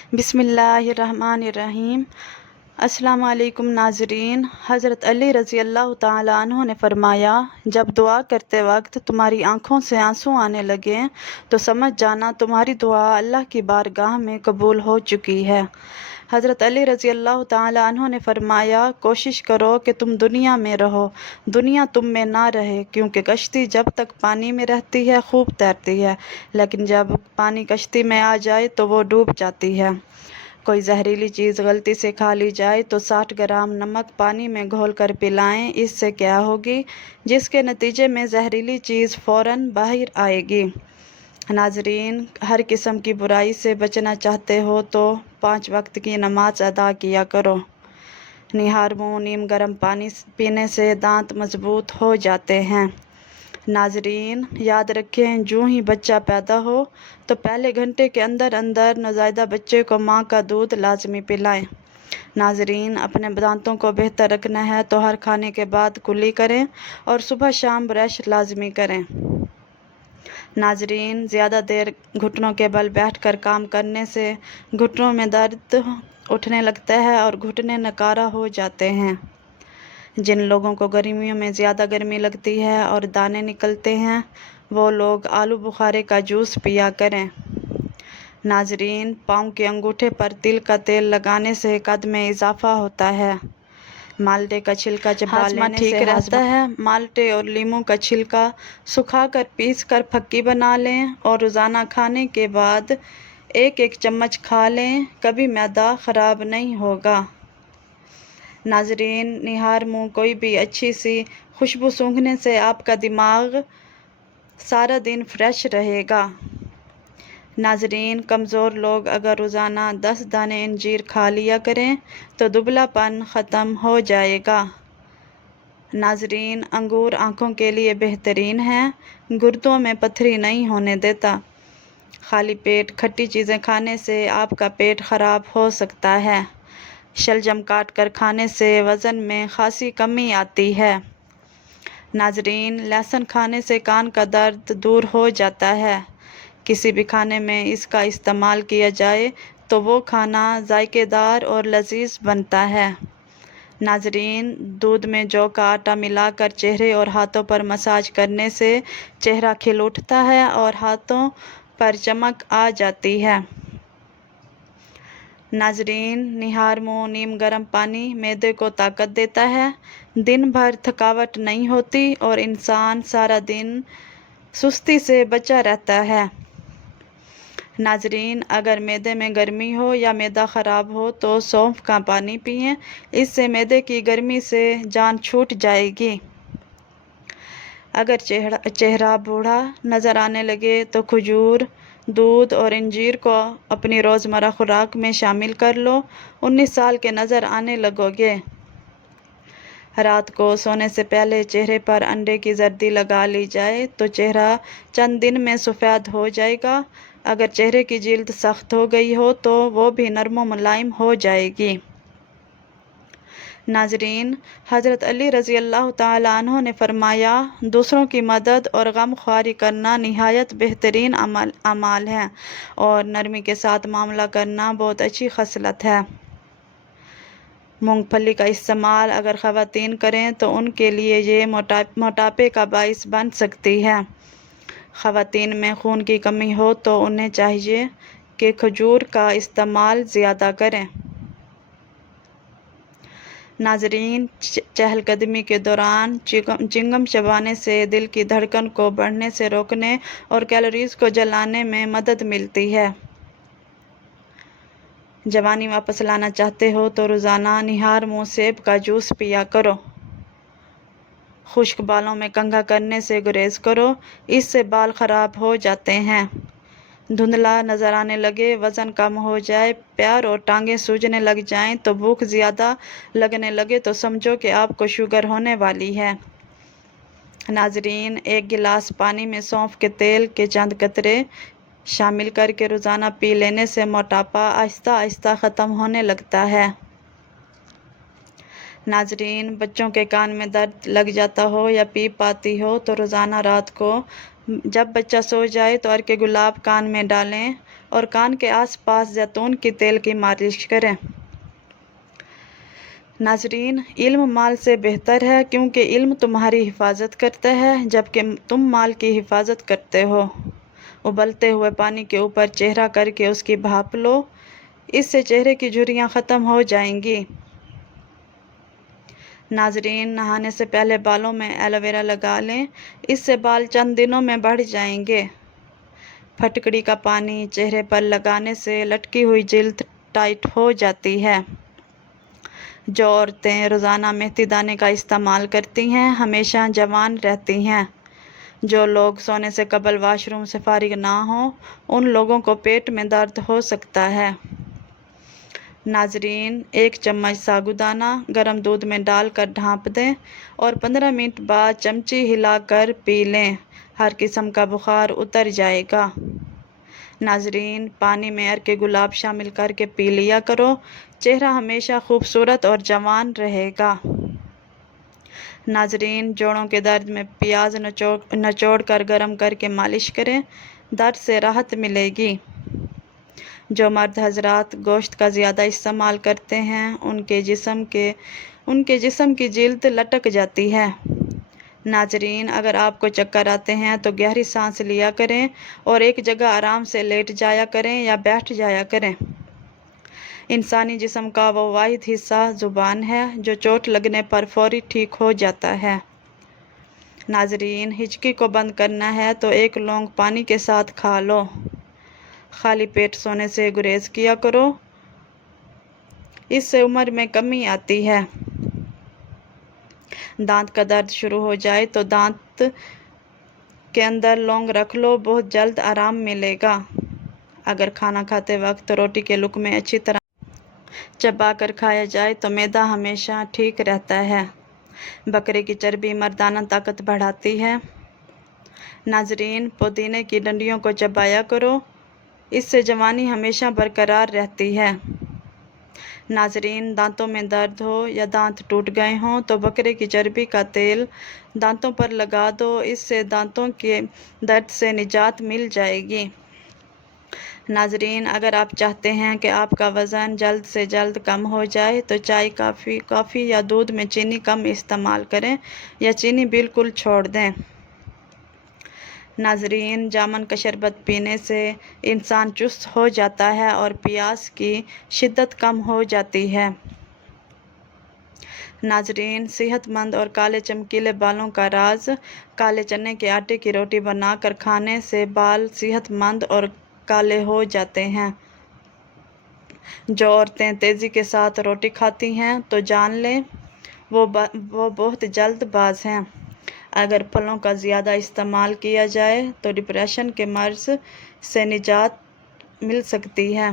بسم اللہ الرحمن الرحیم۔ السلام علیکم ناظرین۔ حضرت علی رضی اللہ تعالیٰ عنہ نے فرمایا، جب دعا کرتے وقت تمہاری آنکھوں سے آنسو آنے لگیں تو سمجھ جانا تمہاری دعا اللہ کی بارگاہ میں قبول ہو چکی ہے۔ حضرت علی رضی اللہ تعالیٰ عنہ نے فرمایا، کوشش کرو کہ تم دنیا میں رہو، دنیا تم میں نہ رہے، کیونکہ کشتی جب تک پانی میں رہتی ہے خوب تیرتی ہے، لیکن جب پانی کشتی میں آ جائے تو وہ ڈوب جاتی ہے۔ کوئی زہریلی چیز غلطی سے کھا لی جائے تو 60 گرام نمک پانی میں گھول کر پلائیں، اس سے کیا ہوگی؟ جس کے نتیجے میں زہریلی چیز فوراً باہر آئے گی۔ ناظرین، ہر قسم کی برائی سے بچنا چاہتے ہو تو 5 وقت کی نماز ادا کیا کرو۔ نہار منہ نیم گرم پانی پینے سے دانت مضبوط ہو جاتے ہیں۔ ناظرین، یاد رکھیں، جو ہی بچہ پیدا ہو تو پہلے گھنٹے کے اندر اندر نوزائیدہ بچے کو ماں کا دودھ لازمی پلائیں۔ ناظرین، اپنے دانتوں کو بہتر رکھنا ہے تو ہر کھانے کے بعد کلی کریں اور صبح شام برش لازمی کریں۔ ناظرین، زیادہ دیر گھٹنوں کے بل بیٹھ کر کام کرنے سے گھٹنوں میں درد اٹھنے لگتا ہے اور گھٹنے نکارہ ہو جاتے ہیں۔ جن لوگوں کو گرمیوں میں زیادہ گرمی لگتی ہے اور دانے نکلتے ہیں، وہ لوگ آلو بخارے کا جوس پیا کریں۔ ناظرین، پاؤں کے انگوٹھے پر تل کا تیل لگانے سے قد میں اضافہ ہوتا ہے۔ مالٹے کا چھلکا چبا لینے سے ٹھیک رہتا ہے۔ مالٹے اور لیموں کا چھلکا سکھا کر پیس کر پھکی بنا لیں اور روزانہ کھانے کے بعد 1 چمچ کھا لیں، کبھی معدہ خراب نہیں ہوگا۔ ناظرین، نہار منہ کوئی بھی اچھی سی خوشبو سونگھنے سے آپ کا دماغ سارا دن فریش رہے گا۔ ناظرین، کمزور لوگ اگر روزانہ 10 دانے انجیر کھا لیا کریں تو دبلا پن ختم ہو جائے گا۔ ناظرین، انگور آنکھوں کے لیے بہترین ہے، گردوں میں پتھری نہیں ہونے دیتا۔ خالی پیٹ کھٹی چیزیں کھانے سے آپ کا پیٹ خراب ہو سکتا ہے۔ شلجم کاٹ کر کھانے سے وزن میں خاصی کمی آتی ہے۔ ناظرین، لہسن کھانے سے کان کا درد دور ہو جاتا ہے۔ کسی بھی کھانے میں اس کا استعمال کیا جائے تو وہ کھانا ذائقے دار اور لذیذ بنتا ہے۔ ناظرین، دودھ میں جو کا آٹا ملا کر چہرے اور ہاتھوں پر مساج کرنے سے چہرہ کھل اٹھتا ہے اور ہاتھوں پر چمک آ جاتی ہے۔ ناظرین، نہار منہ نیم گرم پانی معدے کو طاقت دیتا ہے، دن بھر تھکاوٹ نہیں ہوتی اور انسان سارا دن سستی سے بچا رہتا ہے۔ ناظرین، اگر معدے میں گرمی ہو یا معدہ خراب ہو تو سونف کا پانی پئیں، اس سے معدے کی گرمی سے جان چھوٹ جائے گی۔ اگر چہرہ بوڑھا نظر آنے لگے تو کھجور، دودھ اور انجیر کو اپنی روزمرہ خوراک میں شامل کر لو، 19 سال کے نظر آنے لگو گے۔ رات کو سونے سے پہلے چہرے پر انڈے کی زردی لگا لی جائے تو چہرہ چند دن میں سفید ہو جائے گا۔ اگر چہرے کی جلد سخت ہو گئی ہو تو وہ بھی نرم و ملائم ہو جائے گی۔ ناظرین، حضرت علی رضی اللہ تعالیٰ عنہ نے فرمایا، دوسروں کی مدد اور غم خواری کرنا نہایت بہترین اعمال ہیں اور نرمی کے ساتھ معاملہ کرنا بہت اچھی خصلت ہے۔ مونگ پھلی کا استعمال اگر خواتین کریں تو ان کے لیے یہ موٹاپے کا باعث بن سکتی ہے۔ خواتین میں خون کی کمی ہو تو انہیں چاہیے کہ کھجور کا استعمال زیادہ کریں۔ ناظرین، چہل قدمی کے دوران چنگم چبانے سے دل کی دھڑکن کو بڑھنے سے روکنے اور کیلوریز کو جلانے میں مدد ملتی ہے۔ جوانی واپس لانا چاہتے ہو تو روزانہ نہار منہ سیب کا جوس پیا کرو۔ خشک بالوں میں کنگھا کرنے سے گریز کرو، اس سے بال خراب ہو جاتے ہیں۔ دھندلا نظر آنے لگے، وزن کم ہو جائے، پیر اور ٹانگیں سوجنے لگ جائیں تو بھوک زیادہ لگنے لگے تو سمجھو کہ آپ کو شوگر ہونے والی ہے۔ ناظرین، 1 گلاس پانی میں سونف کے تیل کے چند قطرے شامل کر کے روزانہ پی لینے سے موٹاپا آہستہ آہستہ ختم ہونے لگتا ہے۔ ناظرین، بچوں کے کان میں درد لگ جاتا ہو یا پیپ آتی ہو تو روزانہ رات کو جب بچہ سو جائے تو عرق گلاب کان میں ڈالیں اور کان کے آس پاس زیتون کے تیل کی مالش کریں۔ ناظرین، علم مال سے بہتر ہے کیونکہ علم تمہاری حفاظت کرتا ہے جبکہ تم مال کی حفاظت کرتے ہو۔ ابلتے ہوئے پانی کے اوپر چہرہ کر کے اس کی بھاپ لو، اس سے چہرے کی جھریاں ختم ہو جائیں گی۔ ناظرین، نہانے سے پہلے بالوں میں ایلو ویرا لگا لیں، اس سے بال چند دنوں میں بڑھ جائیں گے۔ پھٹکڑی کا پانی چہرے پر لگانے سے لٹکی ہوئی جلد ٹائٹ ہو جاتی ہے۔ جو عورتیں روزانہ میتھی دانے کا استعمال کرتی ہیں ہمیشہ جوان رہتی ہیں۔ جو لوگ سونے سے قبل واش روم سے فارغ نہ ہوں ان لوگوں کو پیٹ میں درد ہو سکتا ہے۔ ناظرین، 1 چمچ ساگو دانہ گرم دودھ میں ڈال کر ڈھانپ دیں اور 15 منٹ بعد چمچی ہلا کر پی لیں، ہر قسم کا بخار اتر جائے گا۔ ناظرین، پانی میں عرق گلاب شامل کر کے پی لیا کرو، چہرہ ہمیشہ خوبصورت اور جوان رہے گا۔ ناظرین، جوڑوں کے درد میں پیاز نچوڑ کر گرم کر کے مالش کریں، درد سے راحت ملے گی۔ جو مرد حضرات گوشت کا زیادہ استعمال کرتے ہیں ان کے جسم کی جلد لٹک جاتی ہے۔ ناظرین، اگر آپ کو چکر آتے ہیں تو گہری سانس لیا کریں اور ایک جگہ آرام سے لیٹ جایا کریں یا بیٹھ جایا کریں۔ انسانی جسم کا وہ واحد حصہ زبان ہے جو چوٹ لگنے پر فوری ٹھیک ہو جاتا ہے۔ ناظرین، ہچکی کو بند کرنا ہے تو 1 لونگ پانی کے ساتھ کھا لو۔ خالی پیٹ سونے سے گریز کیا کرو، اس سے عمر میں کمی آتی ہے۔ دانت کا درد شروع ہو جائے تو دانت کے اندر لونگ رکھ لو، بہت جلد آرام ملے گا۔ اگر کھانا کھاتے وقت روٹی کے لقمے اچھی طرح چبا کر کھایا جائے تو معدہ ہمیشہ ٹھیک رہتا ہے۔ بکرے کی چربی مردانہ طاقت بڑھاتی ہے۔ ناظرین، پودینے کی ڈنڈیوں کو چبایا کرو، اس سے جوانی ہمیشہ برقرار رہتی ہے۔ ناظرین، دانتوں میں درد ہو یا دانت ٹوٹ گئے ہوں تو بکرے کی چربی کا تیل دانتوں پر لگا دو، اس سے دانتوں کے درد سے نجات مل جائے گی۔ ناظرین، اگر آپ چاہتے ہیں کہ آپ کا وزن جلد سے جلد کم ہو جائے تو چائے، کافی یا دودھ میں چینی کم استعمال کریں یا چینی بالکل چھوڑ دیں۔ ناظرین، جامن کا شربت پینے سے انسان چست ہو جاتا ہے اور پیاس کی شدت کم ہو جاتی ہے۔ ناظرین، صحت مند اور کالے چمکیلے بالوں کا راز کالے چنے کے آٹے کی روٹی بنا کر کھانے سے بال صحت مند اور کالے ہو جاتے ہیں۔ جو عورتیں تیزی کے ساتھ روٹی کھاتی ہیں تو جان لیں وہ بہت جلد باز ہیں۔ اگر پھلوں کا زیادہ استعمال کیا جائے تو ڈپریشن کے مرض سے نجات مل سکتی ہے۔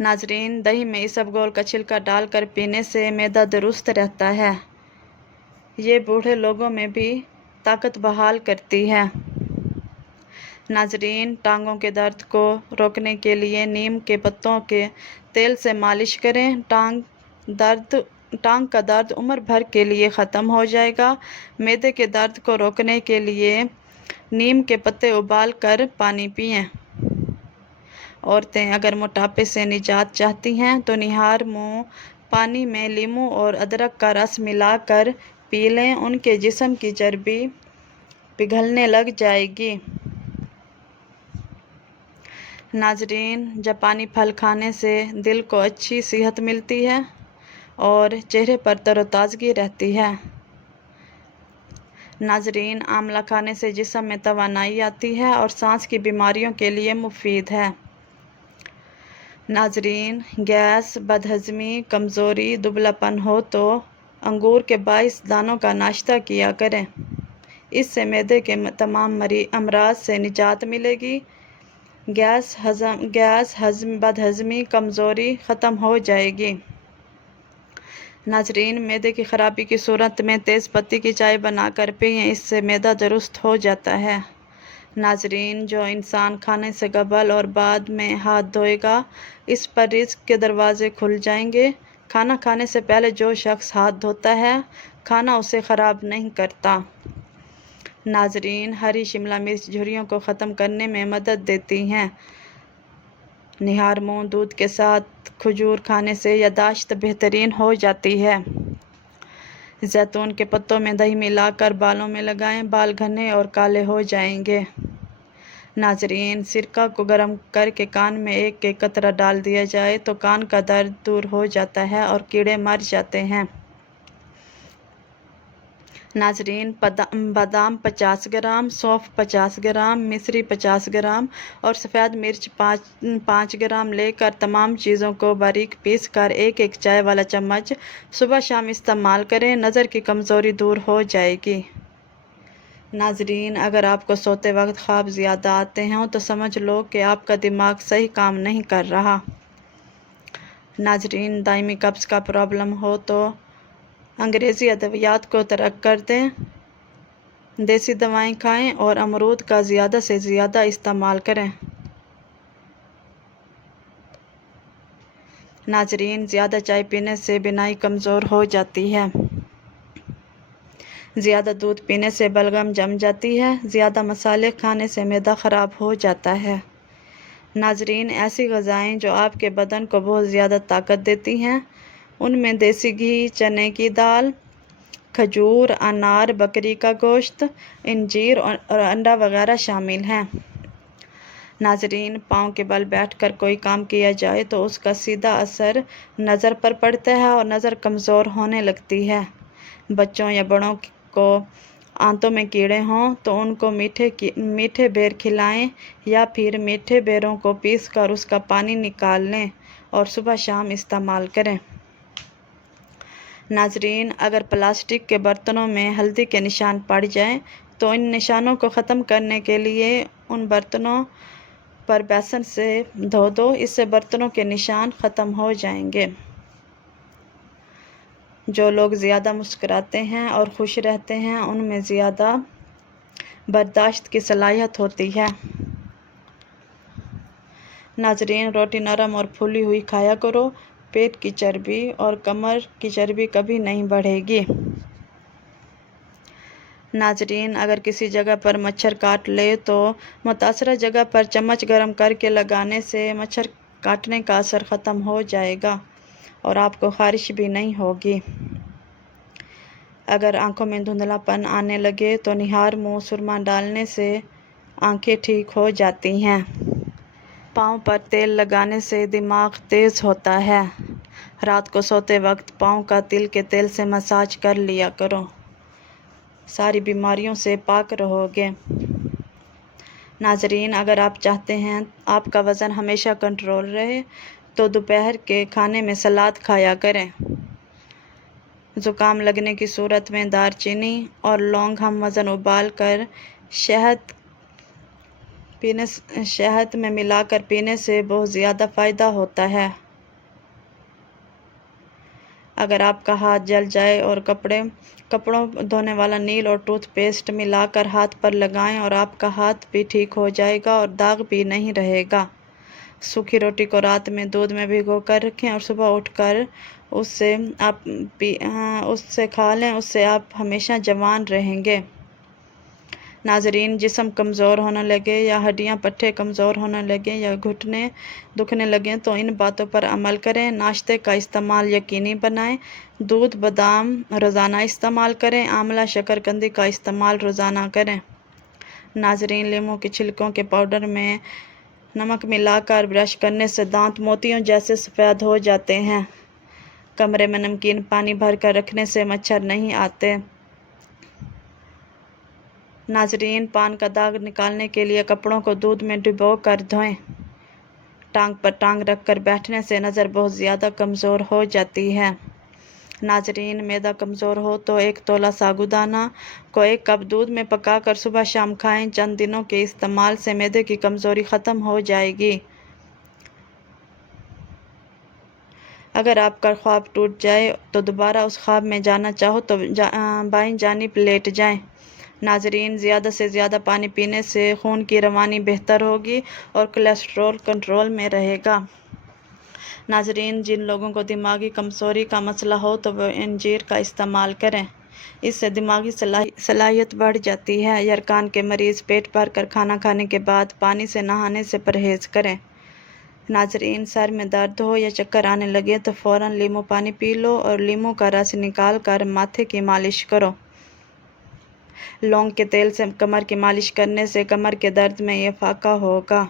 ناظرین، دہی میں اسبگول کا چھلکا ڈال کر پینے سے معدہ درست رہتا ہے۔ یہ بوڑھے لوگوں میں بھی طاقت بحال کرتی ہے۔ ناظرین، ٹانگوں کے درد کو روکنے کے لیے نیم کے پتوں کے تیل سے مالش کریں، ٹانگ کا درد عمر بھر کے لیے ختم ہو جائے گا۔ معدے کے درد کو روکنے کے لیے نیم کے پتے ابال کر پانی پئیں۔ عورتیں اگر موٹاپے سے نجات چاہتی ہیں تو نہار منہ پانی میں لیموں اور ادرک کا رس ملا کر پی لیں، ان کے جسم کی چربی پگھلنے لگ جائے گی۔ ناظرین، جاپانی پھل کھانے سے دل کو اچھی صحت ملتی ہے اور چہرے پر تر و تازگی رہتی ہے۔ ناظرین، آملہ کھانے سے جسم میں توانائی آتی ہے اور سانس کی بیماریوں کے لیے مفید ہے۔ ناظرین، گیس، بدہضمی، کمزوری، دبلا پن ہو تو انگور کے 22 دانوں کا ناشتہ کیا کریں، اس سے معدے کے تمام امراض سے نجات ملے گی۔ گیس، بدہضمی، کمزوری ختم ہو جائے گی۔ ناظرین، معدے کی خرابی کی صورت میں تیز پتی کی چائے بنا کر پئیں، اس سے معدہ درست ہو جاتا ہے۔ ناظرین، جو انسان کھانے سے قبل اور بعد میں ہاتھ دھوئے گا اس پر رزق کے دروازے کھل جائیں گے۔ کھانا کھانے سے پہلے جو شخص ہاتھ دھوتا ہے کھانا اسے خراب نہیں کرتا۔ ناظرین، ہری شملہ مرچ جھریوں کو ختم کرنے میں مدد دیتی ہیں۔ نہار منہ دودھ کے ساتھ کھجور کھانے سے یادداشت بہترین ہو جاتی ہے۔ زیتون کے پتوں میں دہی ملا کر بالوں میں لگائیں، بال گھنے اور کالے ہو جائیں گے۔ ناظرین، سرکہ کو گرم کر کے کان میں ایک ایک قطرہ ڈال دیا جائے تو کان کا درد دور ہو جاتا ہے اور کیڑے مر جاتے ہیں۔ ناظرین، بادام 50 گرام، سونف 50 گرام، مصری 50 گرام اور سفید مرچ 5 گرام لے کر تمام چیزوں کو باریک پیس کر ایک ایک چائے والا چمچ صبح شام استعمال کریں، نظر کی کمزوری دور ہو جائے گی۔ ناظرین، اگر آپ کو سوتے وقت خواب زیادہ آتے ہوں تو سمجھ لو کہ آپ کا دماغ صحیح کام نہیں کر رہا۔ ناظرین، دائمی قبض کا پرابلم ہو تو انگریزی ادویات کو ترک کر دیں، دیسی دوائیں کھائیں اور امرود کا زیادہ سے زیادہ استعمال کریں۔ ناظرین، زیادہ چائے پینے سے بینائی کمزور ہو جاتی ہے۔ زیادہ دودھ پینے سے بلغم جم جاتی ہے۔ زیادہ مسالے کھانے سے معدہ خراب ہو جاتا ہے۔ ناظرین، ایسی غذائیں جو آپ کے بدن کو بہت زیادہ طاقت دیتی ہیں، ان میں دیسی گھی، چنے کی دال، کھجور، انار، بکری کا گوشت، انجیر اور انڈا وغیرہ شامل ہیں۔ ناظرین، پاؤں کے بل بیٹھ کر کوئی کام کیا جائے تو اس کا سیدھا اثر نظر پر پڑتا ہے اور نظر کمزور ہونے لگتی ہے۔ بچوں یا بڑوں کو آنتوں میں کیڑے ہوں تو ان کو میٹھے بیر کھلائیں یا پھر میٹھے بیروں کو پیس کر اس کا پانی نکال لیں اور صبح شام استعمال کریں۔ ناظرین، اگر پلاسٹک کے برتنوں میں ہلدی کے نشان پڑ جائیں تو ان نشانوں کو ختم کرنے کے لیے ان برتنوں پر بیسن سے دھو دو، اس سے برتنوں کے نشان ختم ہو جائیں گے۔ جو لوگ زیادہ مسکراتے ہیں اور خوش رہتے ہیں ان میں زیادہ برداشت کی صلاحیت ہوتی ہے۔ ناظرین، روٹی نرم اور پھولی ہوئی کھایا کرو، پیٹ کی چربی اور کمر کی چربی کبھی نہیں بڑھے گی۔ ناظرین، اگر کسی جگہ پر مچھر کاٹ لے تو متاثرہ جگہ پر چمچ گرم کر کے لگانے سے مچھر کاٹنے کا اثر ختم ہو جائے گا اور آپ کو خارش بھی نہیں ہوگی۔ اگر آنکھوں میں دھندلا پن آنے لگے تو نہار منہ سرما ڈالنے سے آنکھیں ٹھیک ہو جاتی ہیں۔ پاؤں پر تیل لگانے سے دماغ تیز ہوتا ہے۔ رات کو سوتے وقت پاؤں کا تل کے تیل سے مساج کر لیا کرو، ساری بیماریوں سے پاک رہو گے۔ ناظرین، اگر آپ چاہتے ہیں آپ کا وزن ہمیشہ کنٹرول رہے تو دوپہر کے کھانے میں سلاد کھایا کریں۔ زکام لگنے کی صورت میں دار چینی اور لونگ ہم وزن ابال کر شہد میں ملا کر پینے سے بہت زیادہ فائدہ ہوتا ہے۔ اگر آپ کا ہاتھ جل جائے اور کپڑوں دھونے والا نیل اور ٹوتھ پیسٹ ملا کر ہاتھ پر لگائیں اور آپ کا ہاتھ بھی ٹھیک ہو جائے گا اور داغ بھی نہیں رہے گا۔ سوکھی روٹی کو رات میں دودھ میں بھگو کر رکھیں اور صبح اٹھ کر اس سے کھا لیں، اس سے آپ ہمیشہ جوان رہیں گے۔ ناظرین، جسم کمزور ہونے لگے یا ہڈیاں پٹھے کمزور ہونے لگیں یا گھٹنے دکھنے لگیں تو ان باتوں پر عمل کریں۔ ناشتے کا استعمال یقینی بنائیں۔ دودھ بادام روزانہ استعمال کریں۔ آملہ شکرقندی کا استعمال روزانہ کریں۔ ناظرین، لیموں کے چھلکوں کے پاؤڈر میں نمک ملا کر برش کرنے سے دانت موتیوں جیسے سفید ہو جاتے ہیں۔ کمرے میں نمکین پانی بھر کر رکھنے سے مچھر نہیں آتے۔ ناظرین، پان کا داغ نکالنے کے لیے کپڑوں کو دودھ میں ڈبو کر دھوئیں۔ ٹانگ پر ٹانگ رکھ کر بیٹھنے سے نظر بہت زیادہ کمزور ہو جاتی ہے۔ ناظرین، معدہ کمزور ہو تو 1 تولہ ساگودانہ کو 1 کپ دودھ میں پکا کر صبح شام کھائیں۔ چند دنوں کے استعمال سے معدے کی کمزوری ختم ہو جائے گی۔ اگر آپ کا خواب ٹوٹ جائے تو دوبارہ اس خواب میں جانا چاہو تو بائیں جانب لیٹ جائیں۔ ناظرین، زیادہ سے زیادہ پانی پینے سے خون کی روانی بہتر ہوگی اور کولیسٹرول کنٹرول میں رہے گا۔ ناظرین، جن لوگوں کو دماغی کمزوری کا مسئلہ ہو تو وہ انجیر کا استعمال کریں۔ اس سے دماغی صلاحیت بڑھ جاتی ہے۔ یرقان کے مریض پیٹ بھر کر کھانا کھانے کے بعد پانی سے نہانے سے پرہیز کریں۔ ناظرین، سر میں درد ہو یا چکر آنے لگے تو فوراً لیمو پانی پی لو اور لیمو کا رس نکال کر ماتھے کی مالش کرو۔ لونگ کے تیل سے کمر کی مالش کرنے سے کمر کے درد میں افاقہ ہوگا۔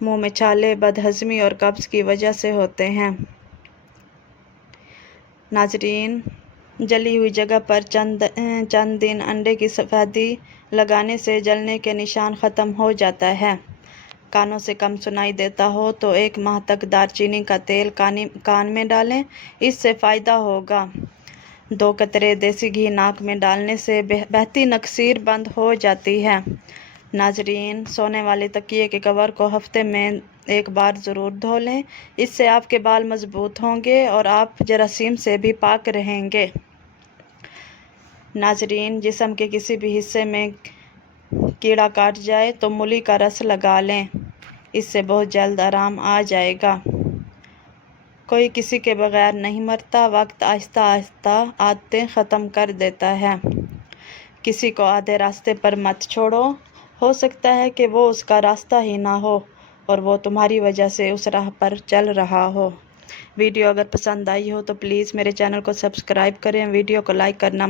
منہ میں چھالے بد ہضمی اور قبض کی وجہ سے ہوتے ہیں۔ ناظرین، جلی ہوئی جگہ پر چند دن انڈے کی سفیدی لگانے سے جلنے کے نشان ختم ہو جاتا ہے۔ کانوں سے کم سنائی دیتا ہو تو 1 ماہ تک دار چینی کا تیل کان میں ڈالیں، اس سے فائدہ ہوگا۔ 2 قطرے دیسی گھی ناک میں ڈالنے سے بہتی نکسیر بند ہو جاتی ہے۔ ناظرین، سونے والے تکیے کے کور کو ہفتے میں 1 بار ضرور دھو لیں، اس سے آپ کے بال مضبوط ہوں گے اور آپ جراثیم سے بھی پاک رہیں گے۔ ناظرین، جسم کے کسی بھی حصے میں کیڑا کاٹ جائے تو مولی کا رس لگا لیں، اس سے بہت جلد آرام آ جائے گا۔ کوئی کسی کے بغیر نہیں مرتا، وقت آہستہ آہستہ عادتیں ختم کر دیتا ہے۔ کسی کو آدھے راستے پر مت چھوڑو، ہو سکتا ہے کہ وہ اس کا راستہ ہی نہ ہو اور وہ تمہاری وجہ سے اس راہ پر چل رہا ہو۔ ویڈیو اگر پسند آئی ہو تو پلیز میرے چینل کو سبسکرائب کریں، ویڈیو کو لائک کرنا